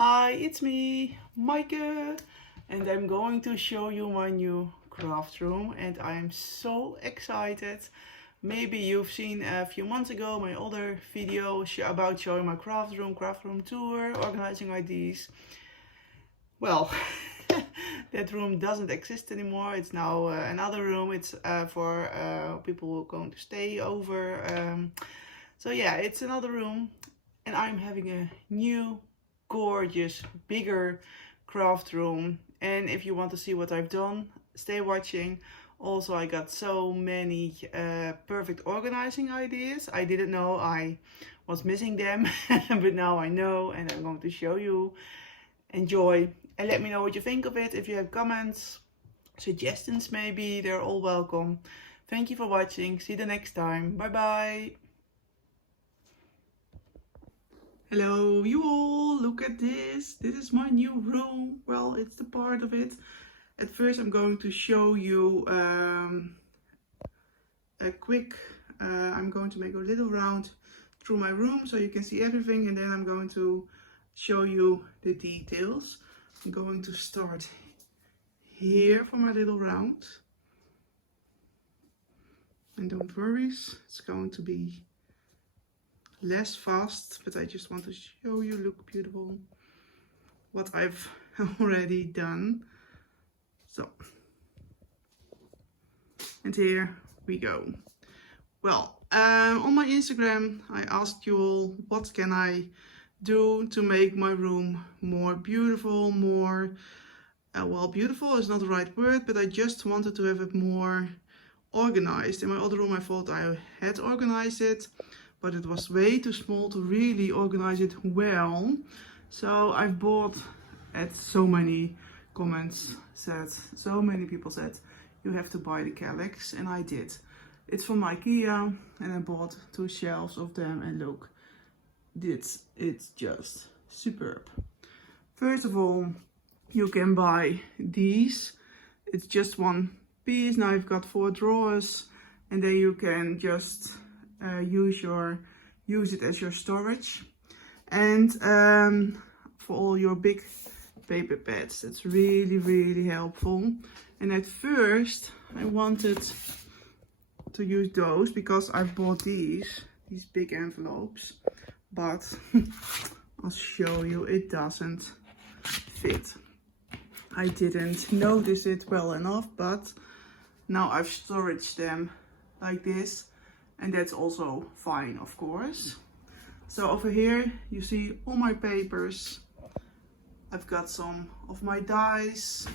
Hi, it's me, Maaike, and I'm going to show you my new craft room, and I'm so excited. Maybe you've seen a few months ago my other video about showing my craft room tour, organizing ideas. Well, that room doesn't exist anymore. It's now another room. It's for people who are going to stay over. So yeah, it's another room, and I'm having a new gorgeous bigger craft room. And if you want to see what I've done, stay watching. Also, I got so many perfect organizing ideas. I didn't know I was missing them, but now I know, and I'm going to show you. Enjoy and let me know what you think of it. If you have comments, suggestions maybe, they're all welcome. Thank you for watching. See you the next time. Bye bye. Hello you all, look at this. This is my new room. Well, it's the part of it. At first I'm going to show you a quick, I'm going to make a little round through my room so you can see everything, and then I'm going to show you the details. I'm going to start here for my little round. And don't worry, it's going to be less fast, but I just want to show you, look beautiful, what I've already done. So, and here we go. Well, on my Instagram I asked you all, what can I do to make my room more beautiful, more well, beautiful is not the right word, but I just wanted to have it more organized. In my other room I thought I had organized it, but it was way too small to really organize it well. So I've bought, at so many comments said, so many people said, you have to buy the Kallax, and I did. It's from IKEA, and I bought 2 shelves of them, and look, it's just superb. First of all, you can buy these. It's just one piece. Now you've got 4 drawers, and then you can just use it as your storage, and for all your big paper pads. That's really helpful. And at first I wanted to use those because I bought these big envelopes, but I'll show you, it doesn't fit. I didn't notice it well enough, but now I've storaged them like this. And that's also fine, of course. So over here you see all my papers. I've got some of my dies.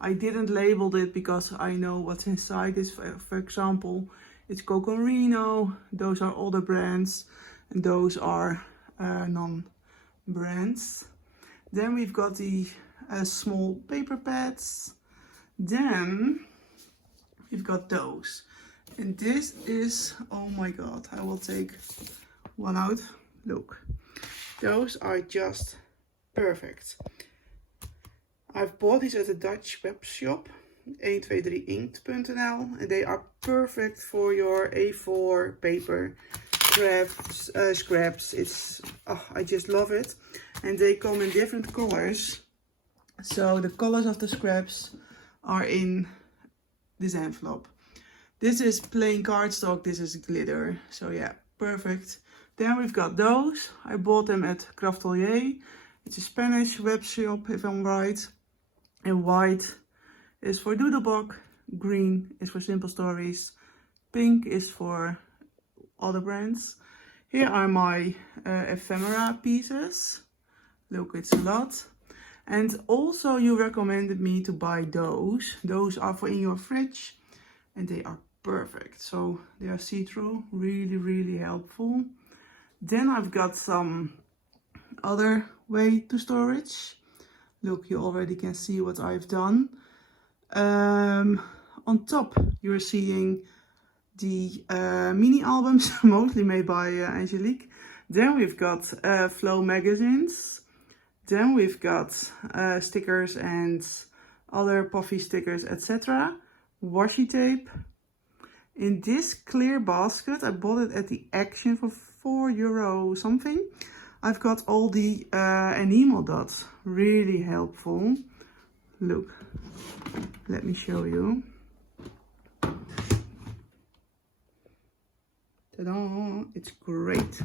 I didn't label it because I know what's inside this. For example, it's Cocorino. Those are other brands, and those are non-brands. Then we've got the small paper pads. Then we've got those. And this is, oh my god, I will take one out. Look, those are just perfect. I've bought these at a Dutch web shop, 123inkt.nl, and they are perfect for your A4 paper scraps. It's, oh, I just love it. And they come in different colors. So the colors of the scraps are in this envelope. This is plain cardstock, this is glitter, so yeah, perfect. Then we've got those. I bought them at Craftelier. It's a Spanish web shop, if I'm right. And white is for Doodlebug, green is for Simple Stories, pink is for other brands. Here are my ephemera pieces. Look, it's a lot. And also you recommended me to buy those. Those are for in your fridge, and they are perfect. So they are see-through, really helpful. Then I've got some other way to storage. Look, you already can see what I've done. On top you're seeing the mini albums, mostly made by Angelique. Then we've got Flow magazines. Then we've got stickers and other puffy stickers, etc. Washi tape. In this clear basket, I bought it at the Action for €4 something. I've got all the enamel dots, really helpful. Look, let me show you. Ta-da, it's great.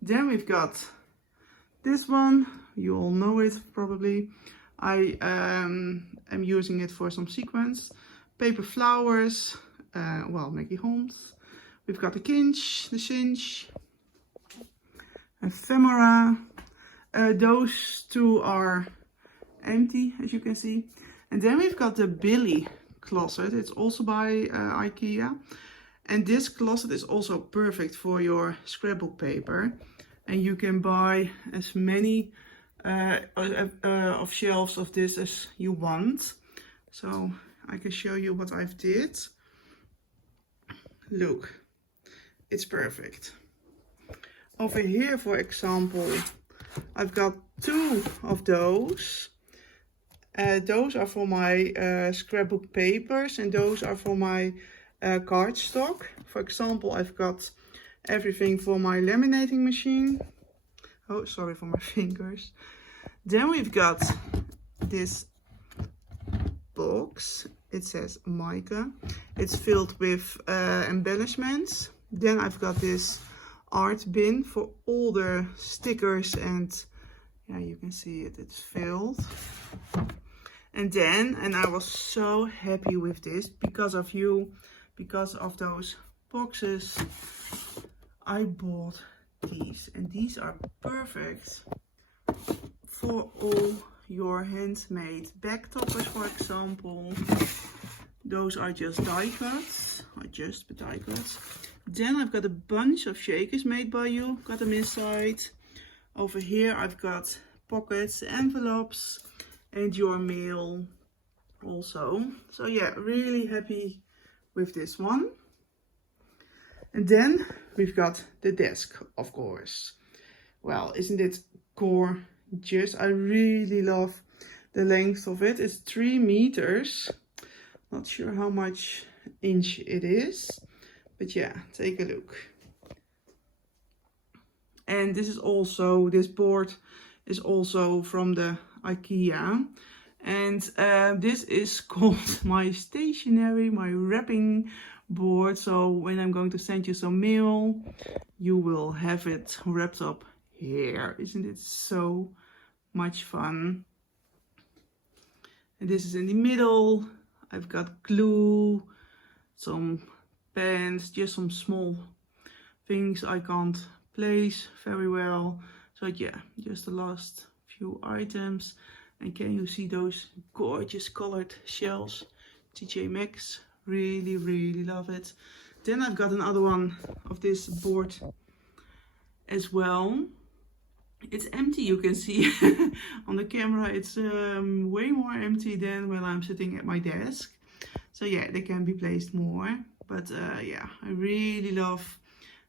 Then we've got this one, you all know it probably. I am using it for some sequins. Paper flowers, well, Maggie Holmes. We've got the cinch, ephemera. Those two are empty, as you can see. And then we've got the Billy closet. It's also by IKEA. And this closet is also perfect for your scrapbook paper. And you can buy as many of shelves of this as you want. So I can show you what I've did. Look, it's perfect. Over here, for example, I've got two of those. Those are for my scrapbook papers, and those are for my cardstock. For example, I've got everything for my laminating machine. Oh, sorry for my fingers. Then we've got this box. It says Maaike. It's filled with embellishments. Then I've got this art bin for all the stickers, and yeah, you can see it, it's filled. And then, and I was so happy with this because of you, because of those boxes, I bought these, and these are perfect for all your handmade back toppers, for example. Those are just die cuts, die cuts. Then I've got a bunch of shakers made by you, got them inside. Over here I've got pockets, envelopes, and your mail also. So yeah, really happy with this one. And then we've got the desk, of course. Well, isn't it gorgeous? I really love the length of it. It's 3 meters. Not sure how much inch it is, but yeah, take a look. And this board is also from the IKEA. And this is called my stationery, my wrapping board. So when I'm going to send you some mail, you will have it wrapped up here. Isn't it so much fun? And this is in the middle. I've got glue, some pens, just some small things I can't place very well. So yeah, just the last few items. And can you see those gorgeous colored shells? TJ Maxx, really, really love it. Then I've got another one of this board as well. It's empty, you can see on the camera. It's way more empty than when I'm sitting at my desk. So yeah, they can be placed more. But yeah, I really love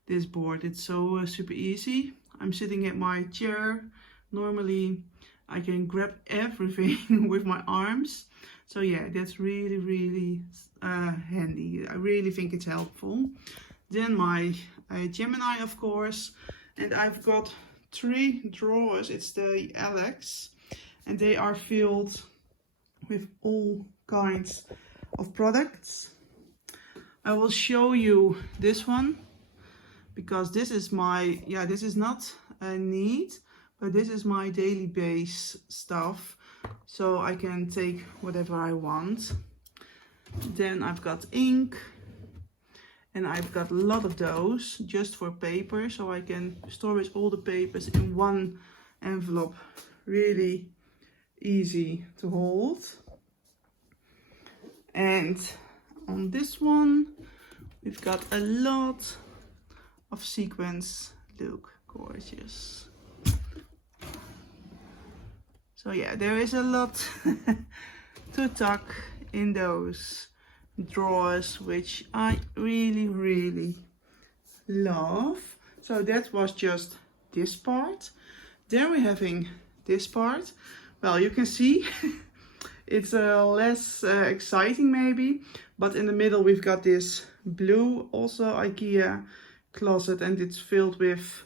this board. It's so super easy. I'm sitting at my chair. Normally I can grab everything with my arms. So yeah, that's really, really handy. I really think it's helpful. Then my Gemini, of course. And I've got 3 drawers. It's the Kallax, and they are filled with all kinds of products. I will show you this one because this is my, yeah, this is not a need, but this is my daily base stuff, so I can take whatever I want. Then I've got ink, and I've got a lot of those just for paper, so I can store all the papers in one envelope. Really easy to hold. And on this one, we've got a lot of sequins. Look, gorgeous. So yeah, there is a lot to tuck in those drawers, which I really, really love. So that was just this part. Then we're having this part. Well, you can see it's less exciting maybe, but in the middle we've got this blue, also IKEA closet, and it's filled with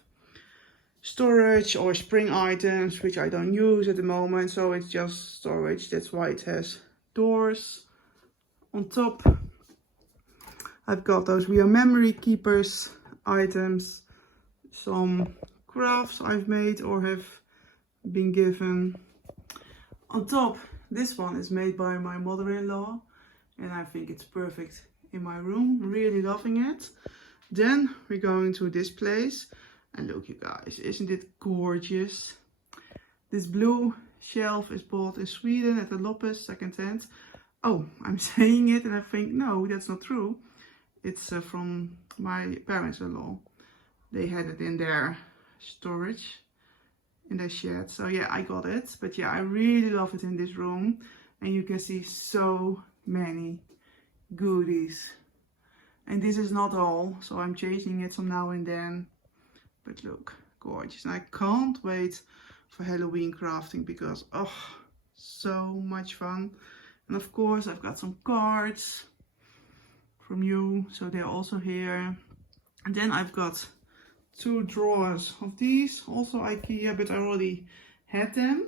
storage or spring items which I don't use at the moment, so it's just storage. That's why it has doors. On top I've got those real memory keepers items, some crafts I've made or have been given. On top, this one is made by my mother-in-law and I think it's perfect in my room, really loving it. Then we're going to this place and look, you guys, isn't it gorgeous? This blue shelf is bought in Sweden at the Lopez secondhand. Oh, I'm saying it and I think, no, that's not true. It's from my parents-in-law. They had it in their storage, in their shed. So yeah, I got it. But yeah, I really love it in this room. And you can see so many goodies. And this is not all, so I'm changing it from now and then. But look, gorgeous. And I can't wait for Halloween crafting because, oh, so much fun. And of course, I've got some cards from you, so they're also here. And then I've got 2 drawers of these, also IKEA, but I already had them.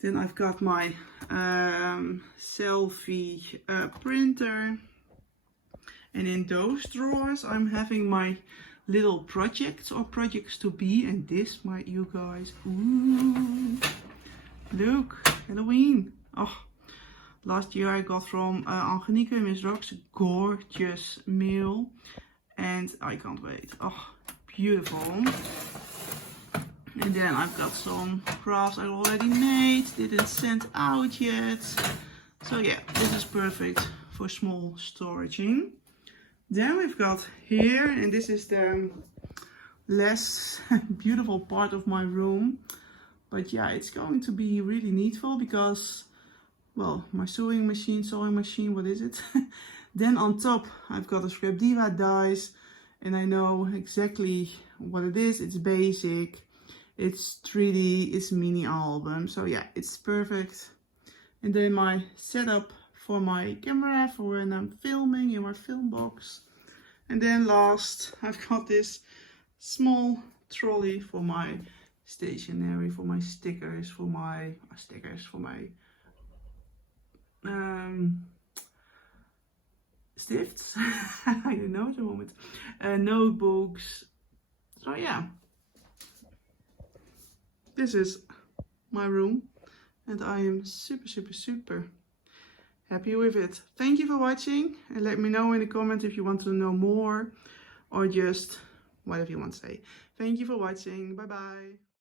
Then I've got my selfie printer. And in those drawers I'm having my little projects or projects to be. And this, you guys, ooh, look, Halloween. Oh, last year I got from Angelique and Miss Rock's gorgeous mail. And I can't wait. Oh, beautiful. And then I've got some crafts I already made, didn't send out yet. So yeah, this is perfect for small storaging. Then we've got here, and this is the less beautiful part of my room. But yeah, it's going to be really needful because, well, my sewing machine, what is it? Then on top I've got a Scrap Diva dies, and I know exactly what it is. It's basic. It's 3D, it's mini album, so yeah, it's perfect. And then my setup for my camera for when I'm filming in my film box. And then last, I've got this small trolley for my stationery, for my stickers, for my stifts. I don't know at the moment. Notebooks. So yeah. This is my room and I am super happy with it. Thank you for watching and let me know in the comments if you want to know more or just whatever you want to say. Thank you for watching. Bye bye.